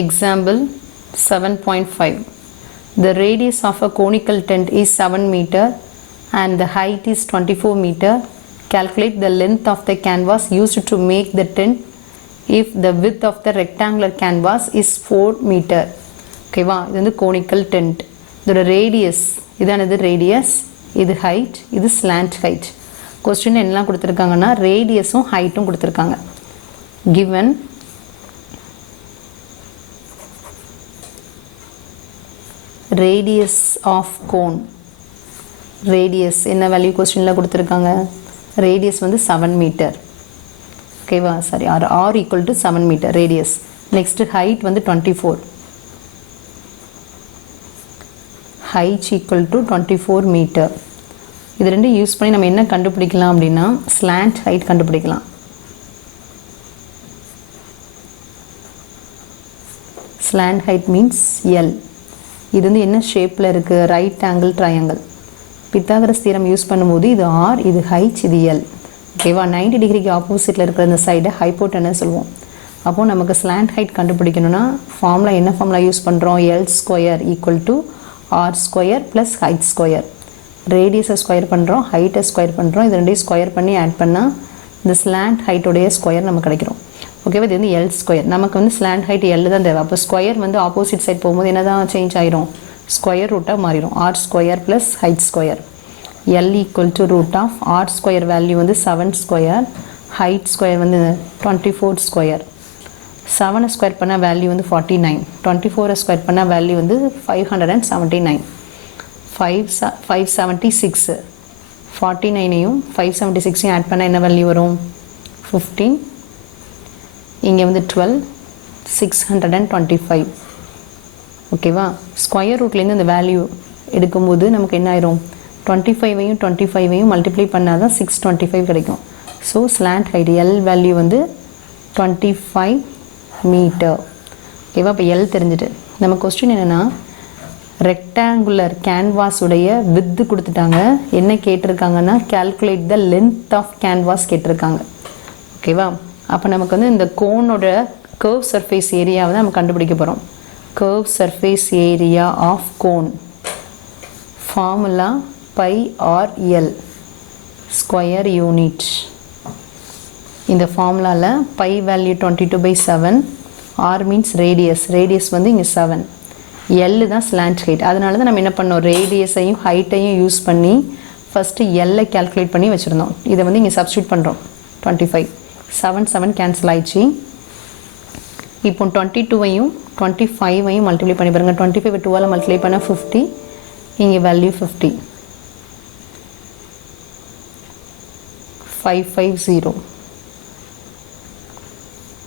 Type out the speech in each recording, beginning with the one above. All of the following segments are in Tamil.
Example 7.5. The radius of a conical tent is 7 meter and the height is 24 meter. Calculate the length of the canvas used to make the tent if the width of the rectangular canvas is 4 meter. ஓகேவா, இது வந்து கோனிக்கல் டென்ட். இதோட ரேடியஸ் இதானது ரேடியஸ், இது ஹைட், இது ஸ்லாண்ட் ஹைட். கொஸ்டின் என்னெல்லாம் கொடுத்துருக்காங்கன்னா ரேடியஸும் ஹைட்டும் கொடுத்துருக்காங்க. given radius of cone, radius என்ன வேல்யூ கொஸ்டினில் கொடுத்துருக்காங்க, radius வந்து 7 மீட்டர். ஓகேவா, sorry r equal to 7 meter radius. Next height வந்து 24, height equal to 24 மீட்டர். இது ரெண்டு யூஸ் பண்ணி நம்ம என்ன கண்டுபிடிக்கலாம் அப்படின்னா ஸ்லாண்ட் ஹைட் கண்டுபிடிக்கலாம். Slant height means L. இது வந்து என்ன ஷேப்பில் இருக்குது, right angle triangle. Pythagoras theorem use பண்ணும்போது இது ஆர், இது ஹைச், இது எல். ஓகேவா, 90 டிகிரிக்கு ஆப்போசிட்டில் இருக்கிற இந்த சைடை ஹைப்போட்டனஸ் சொல்லுவோம். அப்போது நமக்கு ஸ்லாண்ட் ஹைட் கண்டுபிடிக்கணும்னா ஃபார்முலா என்ன ஃபார்முலா யூஸ் பண்ணுறோம், L square equal to R square plus height square. ரேடியஸை ஸ்கொயர் பண்ணுறோம், ஹைட்டை ஸ்கொயர் பண்ணுறோம். இது ரெண்டையும் ஸ்கொயர் பண்ணி ஆட் பண்ணால் இந்த ஸ்லாண்ட் ஹைட்டோடைய ஸ்கொயர் நமக்கு கிடைக்கிறோம். ஓகேவா, இது வந்து எல் ஸ்கொயர். நமக்கு வந்து ஸ்லாண்ட் ஹைட் எல் தான் தேவை. அப்போ ஸ்கொயர் வந்து ஆப்போசிட் சைட் போகும்போது என்ன தான் சேஞ்ச் ஆயிரும், ஸ்கொயர் ரூட்டாக மாறிடும். R square plus height square. L equal to root of R square value வந்து 7 ஸ்கொயர், ஹைட் ஸ்கொயர் வந்து 24 ஸ்கொயர். 7 ஸ்கொயர் பண்ணால் வேல்யூ வந்து 49, 24 ஸ்கொயர் பண்ணால் வேல்யூ வந்து 579, 576. 49ஐயும் 576ஐயும் ஆட் பண்ணால் என்ன வேல்யூ வரும், 15. இங்கே வந்து 12, 625. ஓகேவா, ஸ்கொயர் ரூட்லேருந்து இந்த வேல்யூ எடுக்கும்போது நமக்கு என்ன ஆயிரும், 25ஐயும் 25ஐயும் மல்டிப்ளை பண்ணால் தான் 625 கிடைக்கும். So slant height L value வந்து 25 மீட்டர். ஓகேவா, இப்போ எல் தெரிஞ்சுட்டு நம்ம கொஸ்டின் என்னென்னா ரெக்டாங்குலர் கேன்வாஸுடைய வித்து கொடுத்துட்டாங்க. என்ன கேட்டிருக்காங்கன்னா calculate the length of canvas கேட்டிருக்காங்க. ஓகேவா, அப்போ நமக்கு வந்து இந்த கோனோட கர்வ் சர்ஃபேஸ் ஏரியாவை தான் நம்ம கண்டுபிடிக்க போகிறோம். Curve surface area of cone formula pi R L square unit. இந்த ஃபார்முலாவில் pi value 22/7, R means radius, radius வந்து இங்கே 7, எல் தான் ஸ்லாண்ட் ஹைட். அதனால தான் நம்ம என்ன பண்ணோம், ரேடியஸையும் ஹைட்டையும் யூஸ் பண்ணி ஃபஸ்ட்டு எல்லை கேல்குலேட் பண்ணி வச்சுருந்தோம். இதை வந்து இங்கே சப்ஸ்டியூட் பண்ணுறோம். 25, 7 7 கேன்சல் ஆயிடுச்சு. இப்போ 22ஐயும் 25ஐயும் மல்டிப்ளை பண்ணி பாருங்கள். 25 12 மல்டிப்ளை பண்ணால் 50, இங்கே வேல்யூ 50, 550.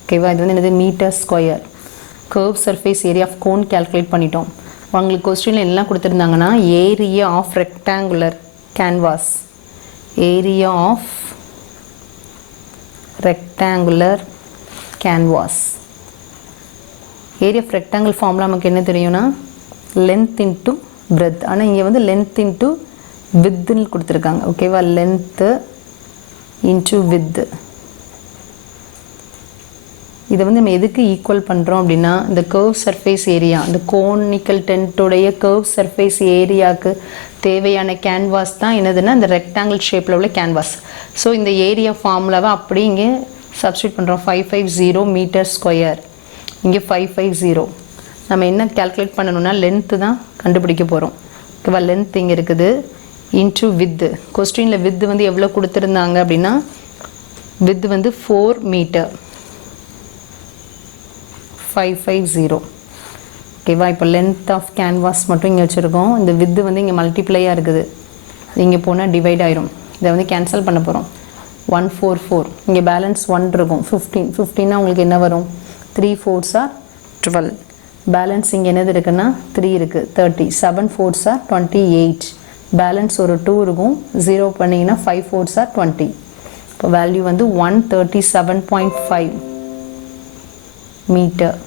ஓகேவா, இது வந்து என்னது meter square. Curve surface area of cone calculate பண்ணிட்டோம். உங்களுக்கு கொஸ்டினில் எல்லாம் கொடுத்துருந்தாங்கன்னா area of rectangular canvas, area of rectangular canvas. Area of rectangle formula நமக்கு என்ன தெரியும்னா லென்த் இன்ட்டு பிரெத். ஆனால் இங்கே வந்து லென்த் இன்ட்டு வித்துன்னு கொடுத்துருக்காங்க. ஓகேவா, லென்த்து இன்ட்டு வித்து. இதை வந்து நம்ம எதுக்கு ஈக்குவல் பண்ணுறோம் அப்படின்னா இந்த கர்வ் சர்ஃபேஸ் ஏரியா, இந்த கோனிக்கல் டென்ட்டோடைய கர்வ் சர்ஃபேஸ் ஏரியாவுக்கு தேவையான கேன்வாஸ் தான் என்னதுன்னா இந்த ரெக்டாங்கிள் ஷேப்பில் உள்ள கேன்வாஸ். ஸோ இந்த ஏரியா ஃபார்முலாவை அப்படி இங்கே சப்ஸ்டியூட் பண்ணுறோம். 550 மீட்டர் ஸ்கொயர், இங்கே 550. நம்ம என்ன கேல்குலேட் பண்ணணும்னா லென்த்து தான் கண்டுபிடிக்க போகிறோம். ஓகேவா, லென்த் இங்கே இருக்குது இன்ட்டு வித்து. கொஸ்டினில் வித்து வந்து எவ்வளோ கொடுத்துருந்தாங்க அப்படின்னா வித்து வந்து 4 மீட்டர், 550. ஓகேவா, இப்போ லென்த் ஆஃப் கேன்வாஸ் மட்டும் இங்கே வச்சுருக்கோம். இந்த வித்து வந்து இங்கே மல்டிப்ளையாக இருக்குது, இங்கே போனால் டிவைட் ஆயிரும். இதை வந்து கேன்சல் பண்ண போகிறோம். 144, இங்கே பேலன்ஸ் 1 இருக்கும். 15, 15னா உங்களுக்கு என்ன வரும், 3 4s are 12. பேலன்ஸ் இங்கே என்னது இருக்குன்னா 3 இருக்குது, 30. 7 4s are 28. பேலன்ஸ் ஒரு 2 இருக்கும். 0 பண்ணிங்கன்னா 5 4s are 20. இப்போ வேல்யூ வந்து 137.5 மீட்டர்.